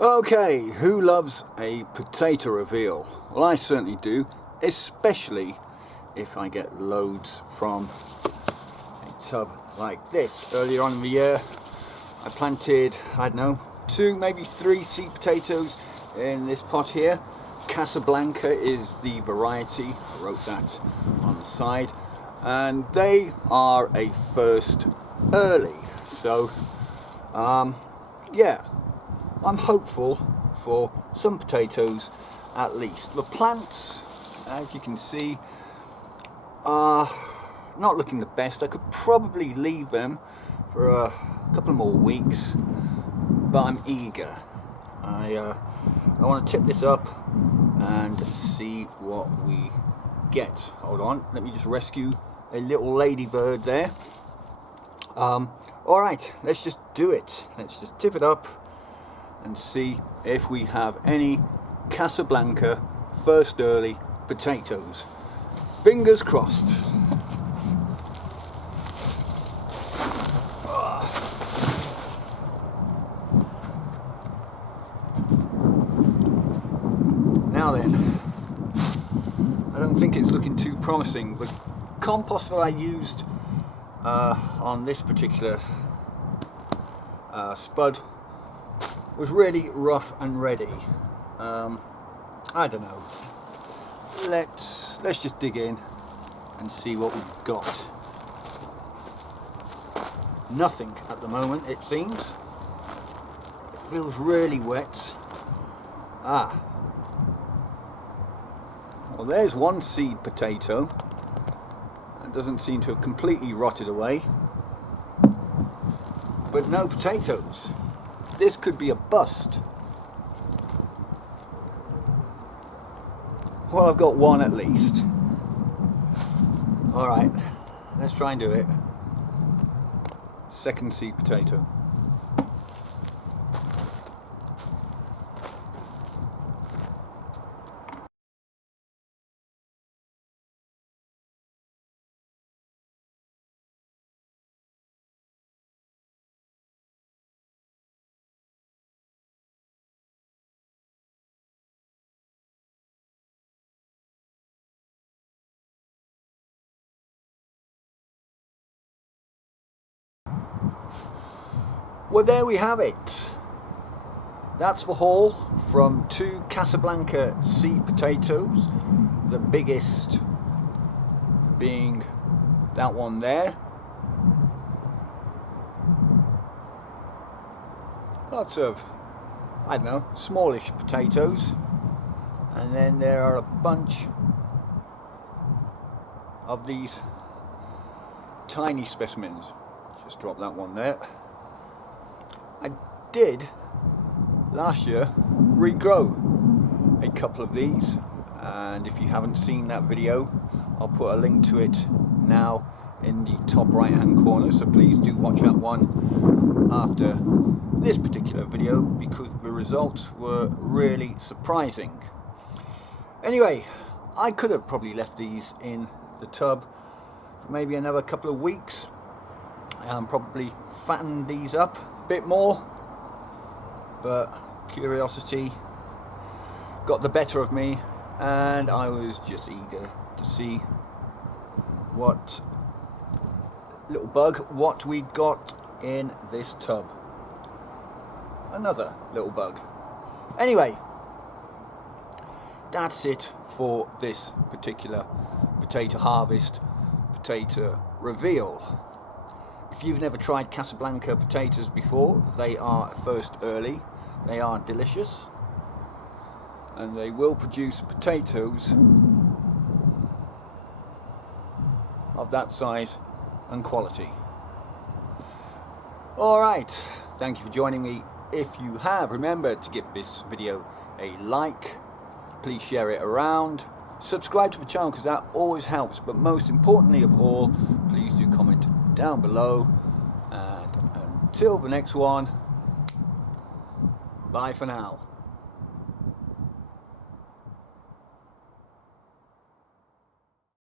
Okay, who loves a potato reveal? Well, I certainly do, especially if I get loads from a tub like this. Earlier on in the year, I planted, I don't know, 2, maybe 3 seed potatoes in this pot here. Casablanca is the variety, I wrote that on the side, and they are a first early. So, yeah. I'm hopeful for some potatoes at least. The plants, as you can see, are not looking the best. I could probably leave them for a couple more weeks, but I'm eager. I want to tip this up and see what we get. Hold on, let me just rescue a little ladybird there. Alright, let's just do it. Let's just tip it up and see if we have any Casablanca first early potatoes. Fingers crossed. Now then, I don't think it's looking too promising. The compost that I used on this particular spud was really rough and ready. I don't know. Let's just dig in and see what we've got. Nothing at the moment, it seems. It feels really wet. Well, there's one seed potato. That doesn't seem to have completely rotted away. But no potatoes. This could be a bust. Well, I've got one at least. Alright, let's try and do it. Second seed potato. Well, there we have it. That's the haul from 2 Casablanca seed potatoes. The biggest being that one there. Lots of, I don't know, smallish potatoes. And then there are a bunch of these tiny specimens. Just drop that one there. I did last year regrow a couple of these, and if you haven't seen that video, I'll put a link to it now in the top right hand corner, so please do watch that one after this particular video because the results were really surprising. Anyway, I could have probably left these in the tub for maybe another couple of weeks and probably fattened these up a bit more, but curiosity got the better of me and I was just eager to see what little bug, what we got in this tub. Another little bug. Anyway, that's it for this particular potato harvest, potato reveal. If you've never tried Casablanca potatoes before, they are first early, they are delicious, and they will produce potatoes of that size and quality. Alright, thank you for joining me. If you have, remember to give this video a like, please share it around, subscribe to the channel because that always helps, but most importantly of all, please do comment down below, and until the next one, bye for now.